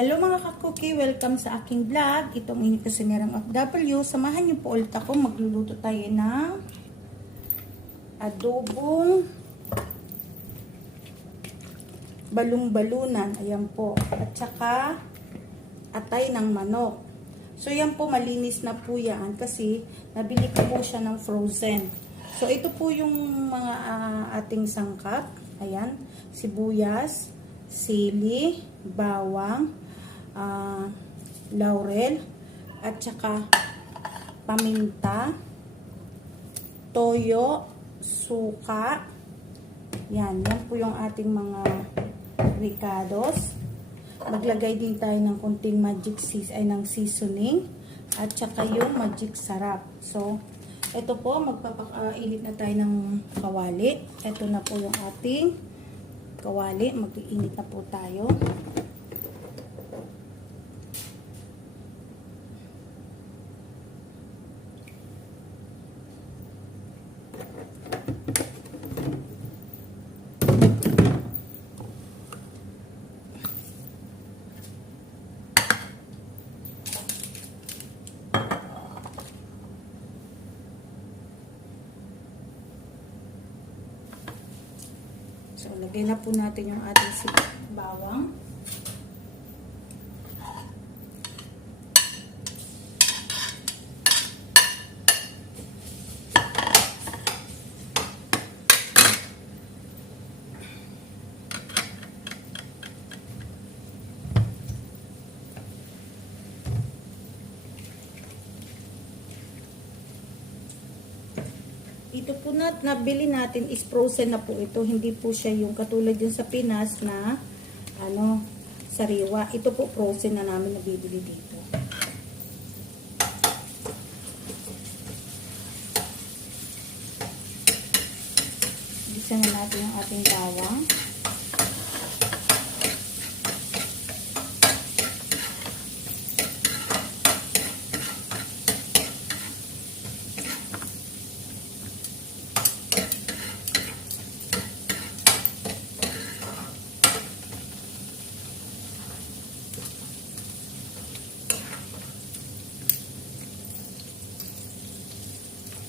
Hello mga kakuki, welcome sa aking vlog. Itong inyo kasi merang OFW. Samahan niyo po ulit ako. Magluluto tayo ng adobong balung-balunan. Ayan po. At saka atay ng manok. So yan po, malinis na po yan kasi nabili ko po siya ng frozen. So ito po yung mga ating sangkap. Ayan, sibuyas, sili, bawang, laurel, at saka paminta, toyo, suka. Yan po yung ating mga ricados. Maglagay din tayo ng konting ng seasoning at saka yung magic sarap. So, ito po, magpapainit na tayo ng kawali. Ito na po yung ating kawali. Mag-iinit na po tayo. So, lagay na po natin yung ating bawang. Ito po nabili natin is frozen na po ito. Hindi po siya yung katulad yung sa Pinas na sariwa. Ito po frozen na namin nabibili dito. Gisa na natin yung ating bawang.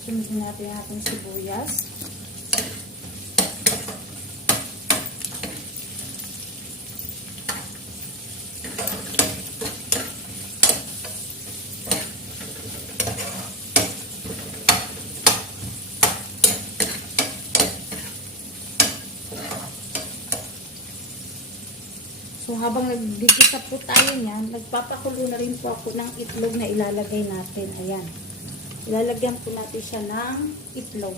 Sumusin natin yung ating sibuyas. So, habang nagdidikit po tayo niyan, nagpapakulo na rin po ako ng itlog na ilalagay natin. Ayan. Ilalagyan po natin siya ng itlog.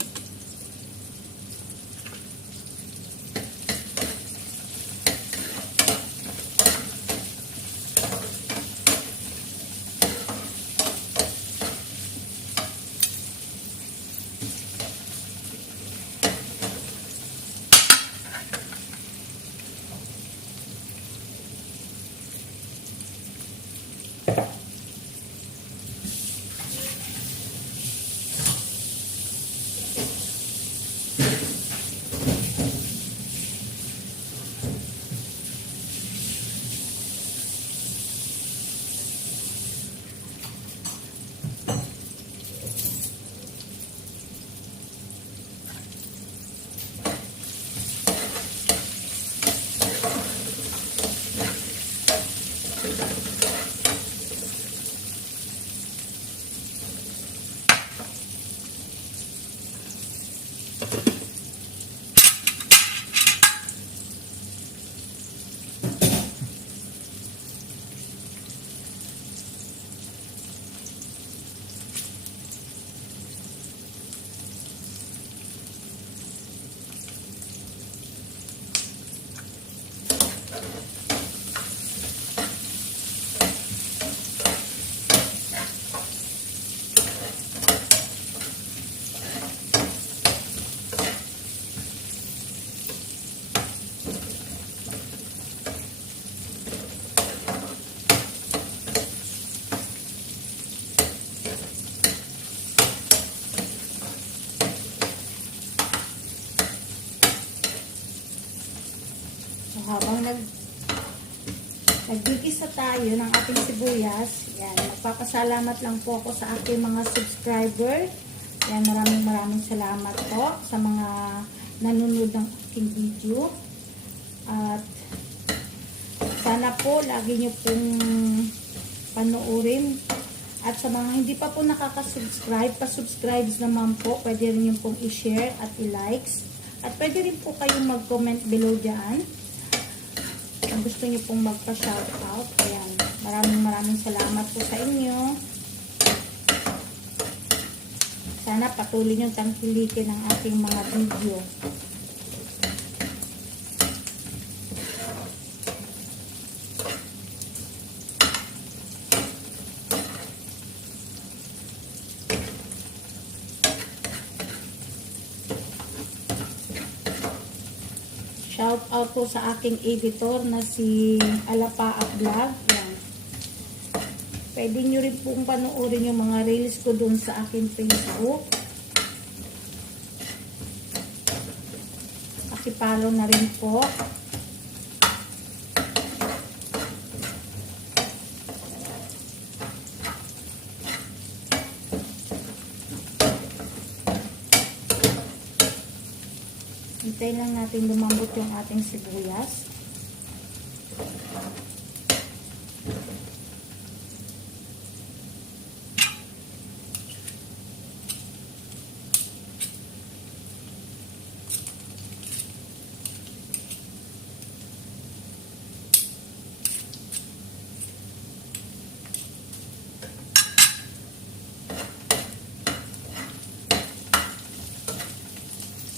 habang Nagigisa tayo ng ating sibuyas. Yan, magpapasalamat lang po ako sa aking mga subscriber. Yan, maraming salamat po sa mga nanonood ng aking video. At sana po lagi nyo pong panoorin. At sa mga hindi pa po nakaka-subscribe, pa-subscribe naman po. Pwede rin yung pong i-share at i-likes. At pwede rin po kayong mag-comment below dyan. Kung gusto nyo pong magpa-shoutout. Ayan. Maraming salamat po sa inyo. Sana patuloy nyo tangkilikin ang ating mga video. Shout out po sa aking editor na si Alapa Vlog. Yan. Pwede nyo rin pong panoorin yung mga reels ko dun sa aking Facebook. Pakipollow na rin po. Hintayin lang natin lumambot yung ating sibuyas.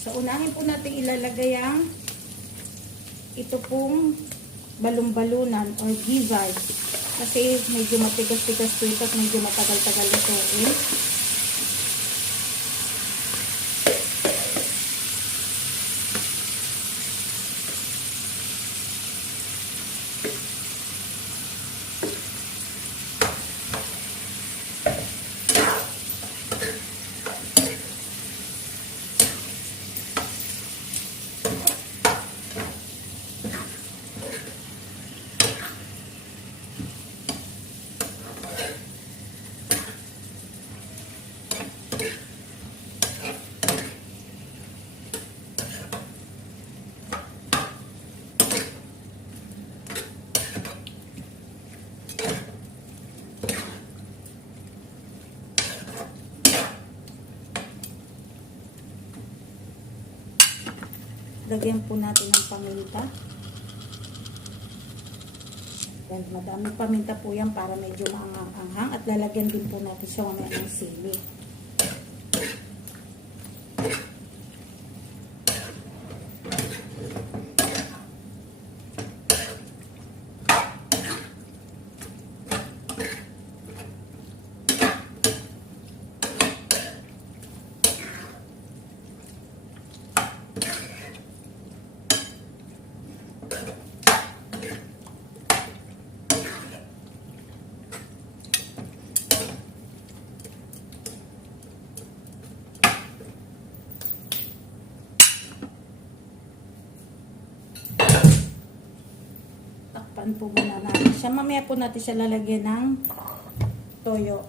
So, unahin po natin ilalagay ang ito pong balon-balunan or givay. Kasi medyo matigas-tigas po ito at medyo matagal-tagal ito. Lagyan po natin ng paminta. Yan, madami paminta po yan para medyo maanghang-anghang. At lalagyan din po natin siya ng sili. Takpan po muna natin siya. Mamaya po natin siya lalagyan ng toyo.